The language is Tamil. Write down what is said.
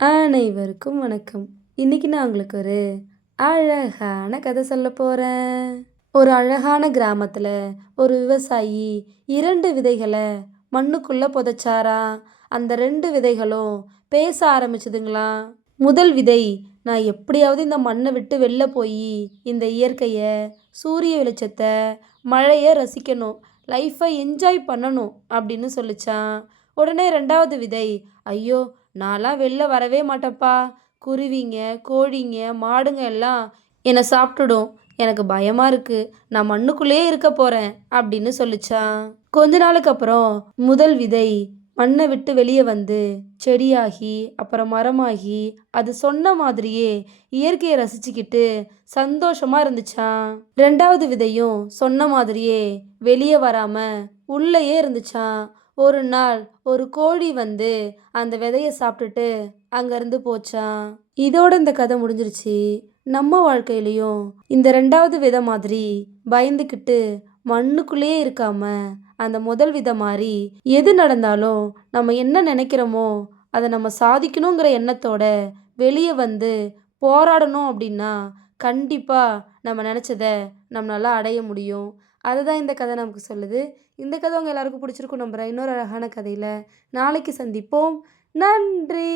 அனைவருக்கும் வணக்கம். இன்னைக்கு நான் உங்களுக்கு ஒரு அழகான கதை சொல்ல போறேன். ஒரு அழகான கிராமத்துல ஒரு விவசாயி 2 விதைகளை மண்ணுக்குள்ள புதைச்சாராம். அந்த 2 விதைகளும் பேச ஆரம்பிச்சுதுங்களாம். முதல் விதை, நான் எப்படியாவது இந்த மண்ணை விட்டு வெளில போய் இந்த இயற்கையை, சூரிய வெளிச்சத்தை, மழையை ரசிக்கணும், லைஃப்பை என்ஜாய் பண்ணணும் அப்படின்னு சொல்லிச்சான். உடனே 2வது விதை, ஐயோ, நான்லாம் வெளில வரவே மாட்டேன்ப்பா, குருவிங்க, கோழிங்க, மாடுங்க எல்லாம் என்னை சாப்பிட்டுடும், எனக்கு பயமா இருக்கு, நான் மண்ணுக்குள்ளேயே இருக்க போறேன் அப்படின்னு சொல்லிச்சான். கொஞ்ச நாளுக்கு அப்புறம் முதல் விதை மண்ணை விட்டு வெளியே வந்து செடியாகி அப்புறம் மரமாகி அது சொன்ன மாதிரியே இயற்கையை ரசிச்சுக்கிட்டு சந்தோஷமா இருந்துச்சாம். 2வது விதையும் சொன்ன மாதிரியே வெளியே வராம உள்ளேயே இருந்துச்சாம். ஒரு நாள் ஒரு கோழி வந்து அந்த விதையை சாப்பிட்டுட்டு அங்கேருந்து போச்சான். இதோட இந்த கதை முடிஞ்சிருச்சு. நம்ம வாழ்க்கையிலையும் இந்த 2வது விதை மாதிரி பயந்துக்கிட்டு மண்ணுக்குள்ளேயே இருக்காம அந்த முதல் விதை மாதிரி எது நடந்தாலும் நம்ம என்ன நினைக்கிறோமோ அதை நம்ம சாதிக்கணுங்கிற எண்ணத்தோட வெளியே வந்து போராடணும் அப்படின்னா கண்டிப்பாக நம்ம நினச்சத நம்மளால அடைய முடியும். அதுதான் இந்த கதை நமக்கு சொல்லுது. இந்த கதை உங்கள் எல்லாருக்கும் பிடிச்சிருக்கும் நம்புகிறேன். இன்னொரு அழகான கதையில் நாளைக்கு சந்திப்போம். நன்றி.